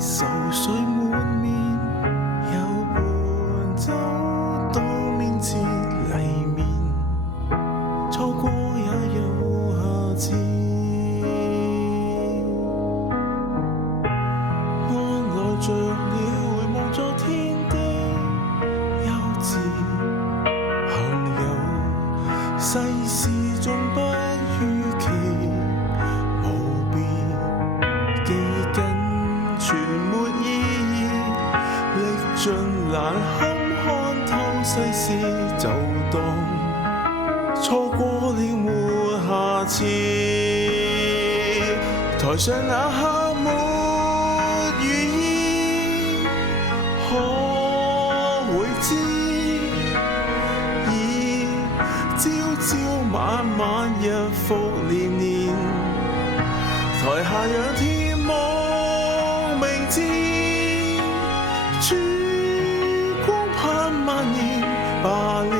愁緒滿面，有伴走到面前黎面，錯過也有下次。安來着了回望昨天的幼稚，朋友世事總不預期，無別記緊全沒意義，歷盡難堪看透世事，就當錯過了沒下次。台上那刻沒如意，可會知？已朝朝晚晚日復年年，台下仰天望明天，曙光盼萬年罷了，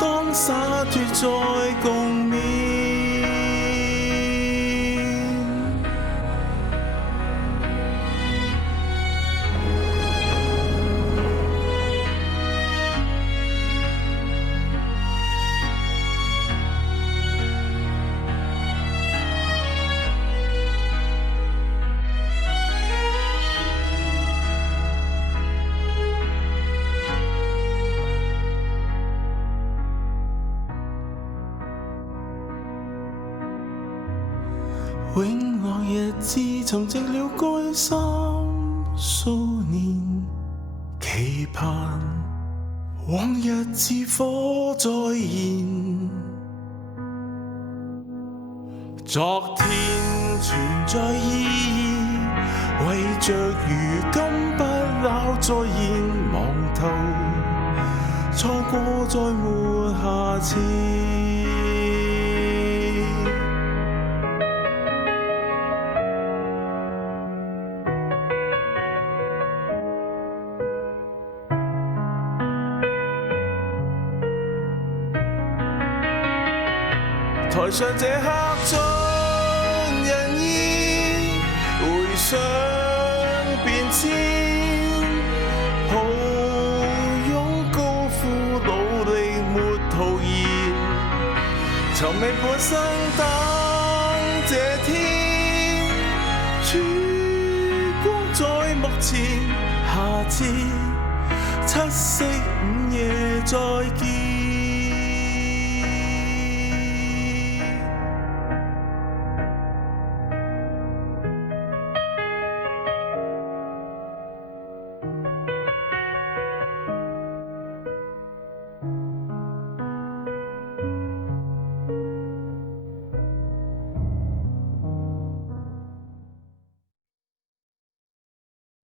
當灑脱再共勉。永樂日子沉寂了該三數年，期盼往日似火再現。昨天存在意義，為着如今不朽再現，望透錯過再沒下次。台上這刻盡人意，回想變遷，抱擁高呼努力沒徒然，尋覓半生等這天，曙光在目前，下次七夕午夜再見。